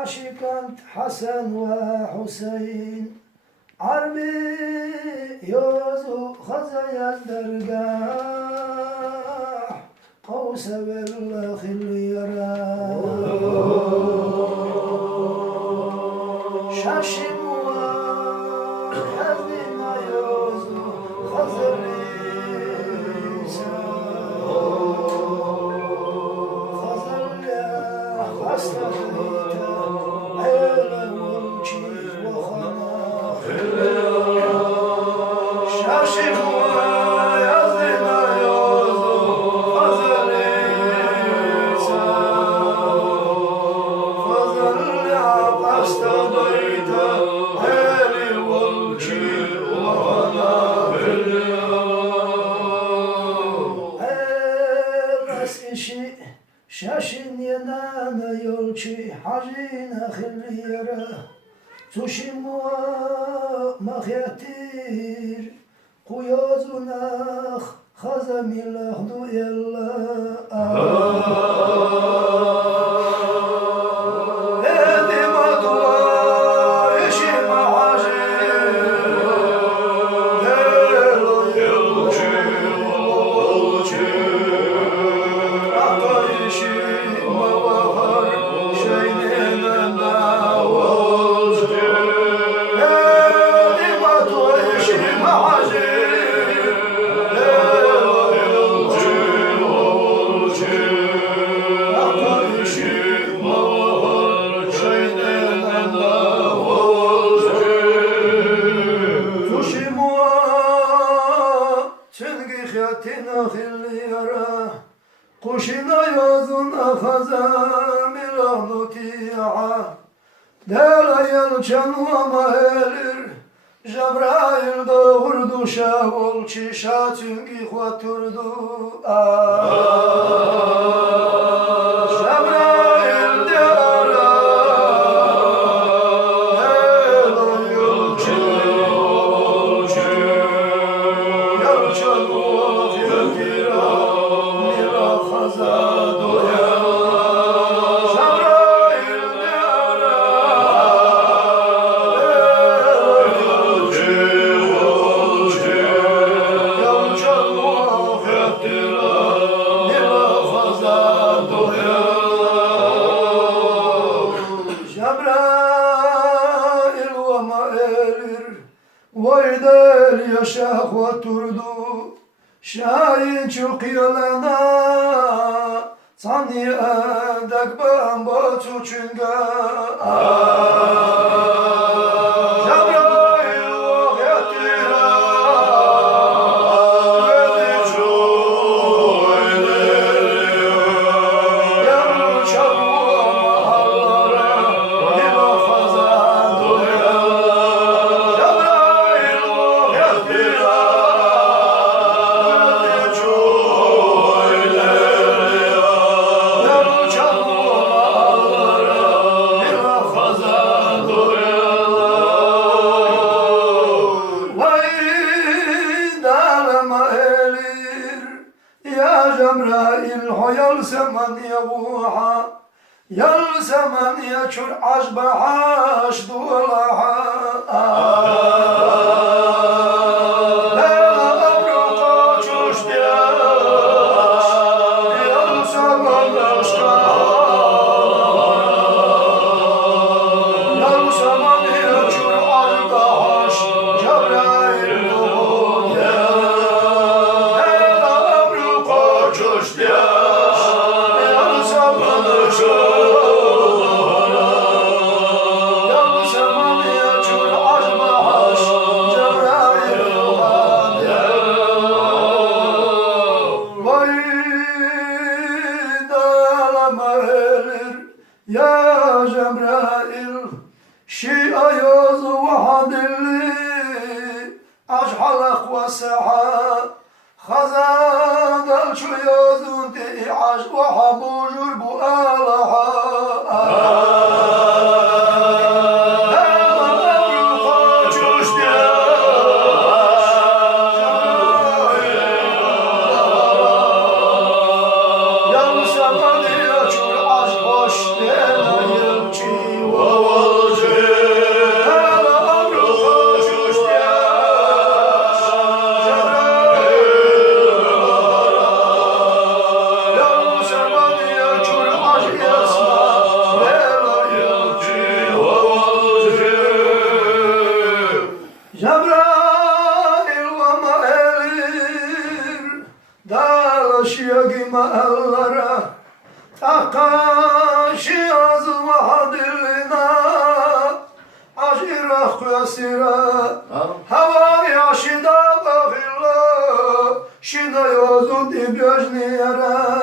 عاشقا حسن وحسين عربي يوزو خزايا الدرقاح قوس بالخل يرى شاشم وحزن يوزو خزري شاشن ينام يولشي حاجينا خليرا تشمو مخياتير قيوزناخ خزم الله يلا Kuşina yazın ahazam ilahmuti'a Dela yelçanlama elir Cebrail doğurdu şavul çişa çünkü huaturdu Cebrail de ara Dela yelçanlama fiyatira Vaydel yaşa oturdu Şahin çok yolana Sani edek bamba çuçunga Cebrail vahyetira Vedi çoğuyleri Yarın çabuğa mahallara Nila fazan doya Cebrail vahyetira Cebrail hayal zaman yavuha Yal zaman yaçur aşbahaş dualaha Lela abruka çuştiyaş Yal zaman aşka Yal zaman yaçur aşbahaş Cebrail duya Ya Cebrail Şia yoz vahadilli Ajhalak ve saha Khazadal şu yozun ti'aş ve habujur bu alaha Yalnız zaman açır aşk hoş değil kaşı azma diline Aşira kuyasira Hava yaşı da bakırla Şida yozun dibyoz niyara